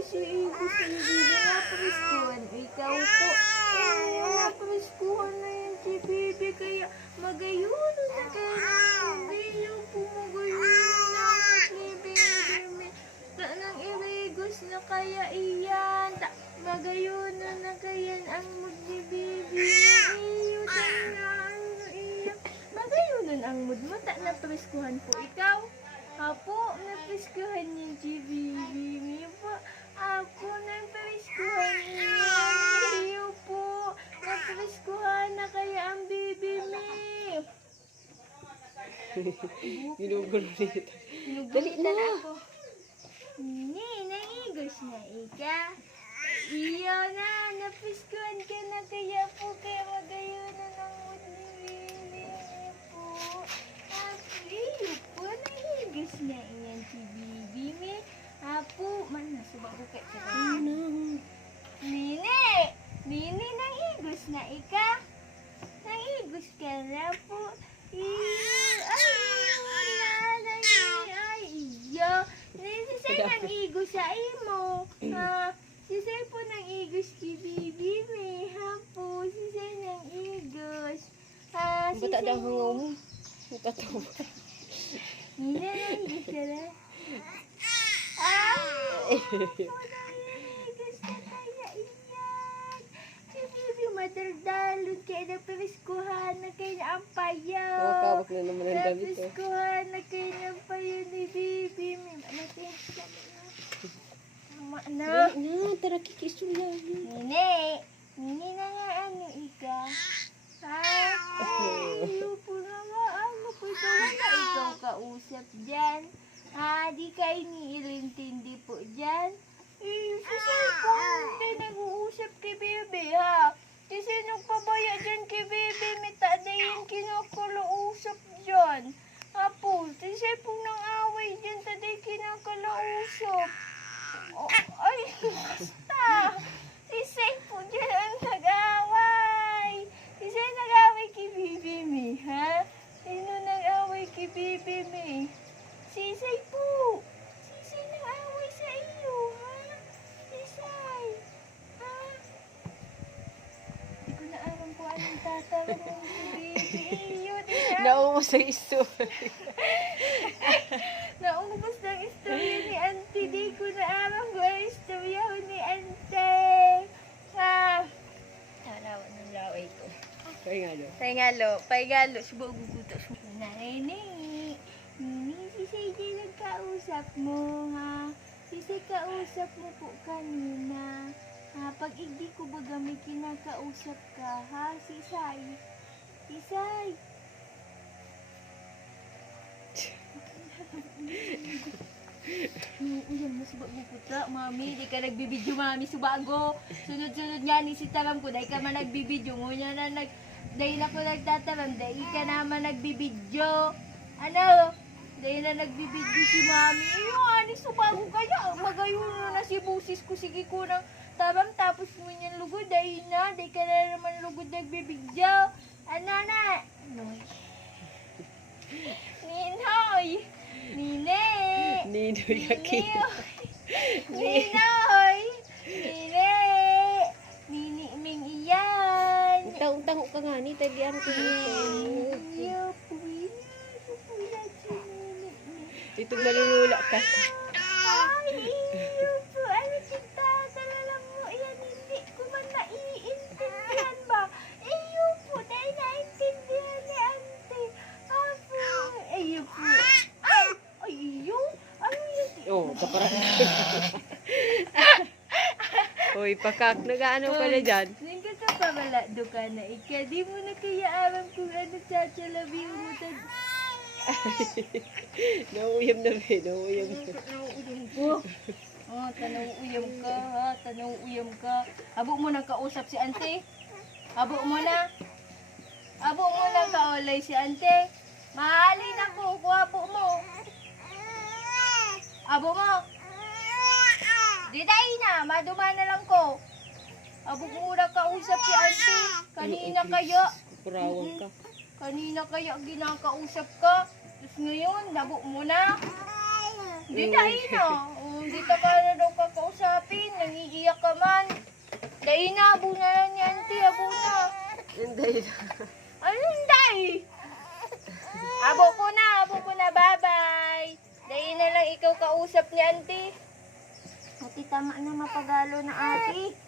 kasi ibig sabihin na preskuhan. Ikaw po, preskuhan na yan si Bibi, kaya magayuno na kayo. Hindi po magayuno na ni Bibi. Nang irigos na kaya iyan. Magayuno na kaya ang mood ni Bibi. Iyo, magayuno ang mood mo. Na preskuhan po ikaw. Apo, napreskuhan niya si Bibi. Po, ako napreskuhan niya. Iyo po, napreskuhan na kaya ang Bibi me. Ginugulo nito. Dali na ako. Ni, naigos na ika. Iyo na, napreskuhan ka na kaya po kaya magayuno ng mood ni Bibi po. Iyo po, naigos na iyan si Bibi me. Apo, man nasubak ko kay Nini! Nini, nangigos na ika? Nangigos ka na po? Iyo. Sisay nang igos sa imo. Sisay po nang igos si Bibi me. Hapo, sisay nang igos. Bata daw hangaw mo. Nakatawa. Nini, nangigos ka na? Materdalon kaya napariskuhan na kayo na ang payaw. Kawak na naman ang damit. Napariskuhan na kayo na ang payaw ni Bibi. Tama na. Tara kikisula. Nene. Nene na nga ano ika. Ayaw po na nga ano po. Ikaw na ikaw kausap dyan. Di ka iniintindi po dyan. Kasi po, hindi nag-uusap kay Bebe, ha? Kasi nagpabaya dyan kay Bebe, may tadayin kinakalausap dyan. Apo, kasi po nang away dyan, taday kinakalausap. Ay, basta. Kasi po dyan ang nag-away. Kasi nag-away kay Bebe, me, ha? Sino nag-away kay Bebe, me? Sisay po! Sisay nang-away sa iyo, ha? Sisay! Ha? Hindi ko na alam kung anong tatawag mo si Bibi. Iyo, Naumo sa iso. naubos na ang istorya ni Auntie. Di ko na alam kung anong istorya ni Auntie. Ha? Tarawa ng laway ko. Paingalo. Subo guguto. Nini, sisay di nagkausap mo, ha? Sisay kausap mo po kanina. Pag hindi ko baga may kinakausap ka, ha? Sisay. Uyan mo subag mo puta, mami. Di ka nagbibidyo, mami, subago. Sunod-sunod nga ni si Taram ko. Dahil ka man nagbibidyo. Ngunya na dahil ako nagtataram. Dahil ka naman nagbibidyo. Ano? Dahil na nagbibidyo si mami. Ani, subago kaya. Magayuno na si busis ko. Sige ko ng taram. Tapos mo niyan lugod. Dahil ka na naman lugod nagbibidyo. Ano na? Ninoy! Nine! Ninoy yakin. Ninoy! Nini ming iyan! Taong-tango ka nga ni. Tagian ko dito. Iyo po yan. Itong malulula ka. Ay, iyo po. Ano kita? Talala mo. Iyan, hindi ko man naiintindihan ba? Iyo po. Dahil naintindihan ni Auntie. Apo. Iyo po. Ay, iyo? Ano yun? Oh, kaparan. Hoy, pakak. Nag-ano ka na dyan? Hindi ka pamalado ka na ika. Di mo na kaya alam kung ano tsatsalabing mo. Nauuyam na ba? Nauuyam ka. Nauuyam ko. Tanong-uyam ka, ha? Tanong-uyam ka. Abo mo na kausap si Ante. Abo mo na kaulay si Ante. Mahalin ako. Abo mo. Abo mo. Di tayo na. Maduma na lang ko. Abo mo na kausap si Ante. Kanina kaya. Kurawang ka. Kanina kaya ginakausap ka. Tapos ngayon, labo mo na. Di tayo na. Di ka ka na daw kakausapin. iyak ka man. Dahil na, abo na lang ni auntie, abo na. Hindi. Ano hindi? Abo ko na, bye-bye. Dahil na lang ikaw kausap ni auntie. Ate, tama na mapagalo na ate.